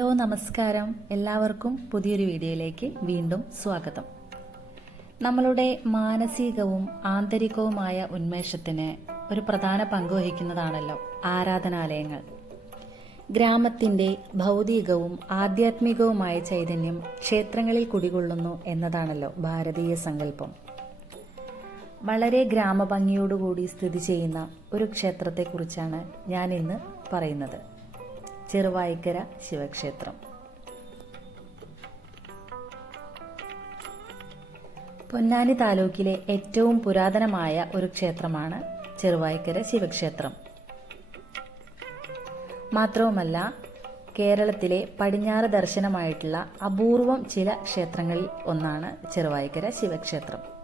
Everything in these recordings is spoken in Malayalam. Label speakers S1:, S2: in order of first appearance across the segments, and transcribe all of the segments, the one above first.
S1: നമസ്കാരം. എല്ലാവർക്കും പുതിയൊരു വീഡിയോയിലേക്ക് വീണ്ടും സ്വാഗതം. നമ്മളുടെ മാനസികവും ആന്തരികവുമായ ഉന്മേഷത്തിന് ഒരു പ്രധാന പങ്ക് വഹിക്കുന്നതാണല്ലോ ആരാധനാലയങ്ങൾ. ഗ്രാമത്തിന്റെ ഭൗതികവും ആധ്യാത്മികവുമായ ചൈതന്യം ക്ഷേത്രങ്ങളിൽ കുടികൊള്ളുന്നു എന്നതാണല്ലോ ഭാരതീയ സങ്കല്പം. വളരെ ഗ്രാമഭംഗിയോടുകൂടി സ്ഥിതി ചെയ്യുന്ന ഒരു ക്ഷേത്രത്തെക്കുറിച്ചാണ് ഞാൻ ഇന്ന് പറയുന്നത്. ചെറുവായിക്കര ശിവക്ഷേത്രം. പൊന്നാനി താലൂക്കിലെ ഏറ്റവും പുരാതനമായ ഒരു ക്ഷേത്രമാണ് ചെറുവായിക്കര ശിവക്ഷേത്രം. മാത്രവുമല്ല കേരളത്തിലെ പടിഞ്ഞാറ് ദർശനമായിട്ടുള്ള അപൂർവം ചില ക്ഷേത്രങ്ങളിൽ ഒന്നാണ് ചെറുവായിക്കര ശിവക്ഷേത്രം.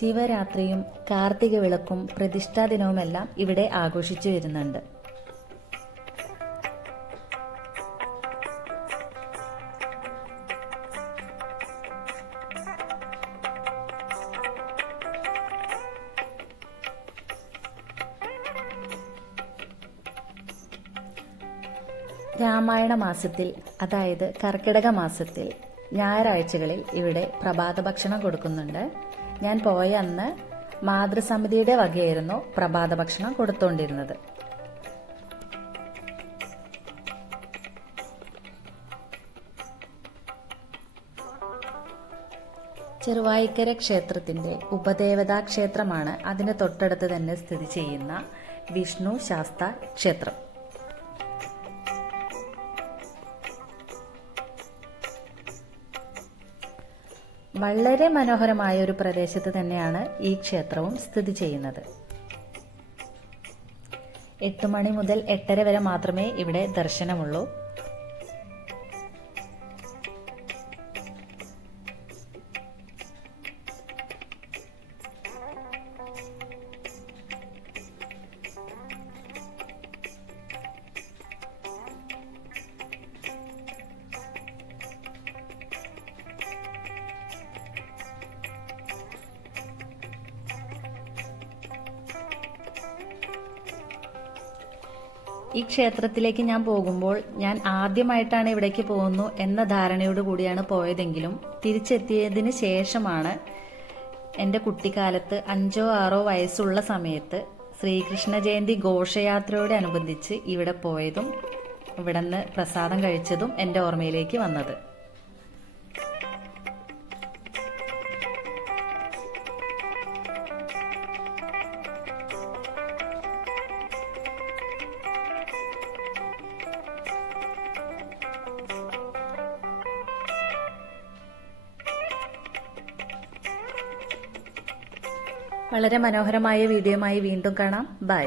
S1: ശിവരാത്രിയും കാർത്തിക വിളക്കും പ്രതിഷ്ഠാ ദിനവുമെല്ലാം ഇവിടെ ആഘോഷിച്ചു വരുന്നുണ്ട്. രാമായണ മാസത്തിൽ അതായത് കർക്കിടക മാസത്തിൽ ഞായറാഴ്ചകളിൽ ഇവിടെ പ്രഭാത ഭക്ഷണം കൊടുക്കുന്നുണ്ട്. ഞാൻ പോയ അന്ന് മാതൃസമിതിയുടെ വകയായിരുന്നു പ്രഭാത ഭക്ഷണം കൊടുത്തുകൊണ്ടിരുന്നത് ചെറുവായിക്കര ക്ഷേത്രത്തിന്റെ ഉപദേവതാ ക്ഷേത്രമാണ് അതിന് തൊട്ടടുത്ത് തന്നെ സ്ഥിതി ചെയ്യുന്ന വിഷ്ണു ശാസ്ത ക്ഷേത്രം. വളരെ മനോഹരമായ ഒരു പ്രദേശത്ത് തന്നെയാണ് ഈ ക്ഷേത്രവും സ്ഥിതി ചെയ്യുന്നത്. എട്ട് മണി മുതൽ എട്ടര വരെ മാത്രമേ ഇവിടെ ദർശനമുള്ളൂ. ഈ ക്ഷേത്രത്തിലേക്ക് ഞാൻ പോകുമ്പോൾ ഞാൻ ആദ്യമായിട്ടാണ് ഇവിടേക്ക് പോകുന്നു എന്ന ധാരണയോട് കൂടിയാണ് പോയതെങ്കിലും തിരിച്ചെത്തിയതിന് ശേഷമാണ് എന്റെ കുട്ടിക്കാലത്ത് അഞ്ചോ ആറോ വയസ്സുള്ള സമയത്ത് ശ്രീകൃഷ്ണ ജയന്തി ഘോഷയാത്രയോടനുബന്ധിച്ച് ഇവിടെ പോയതും ഇവിടെ നിന്ന് പ്രസാദം കഴിച്ചതും എന്റെ ഓർമ്മയിലേക്ക് വന്നത്. വളരെ മനോഹരമായ വീഡിയോയുമായി വീണ്ടും കാണാം. ബൈ.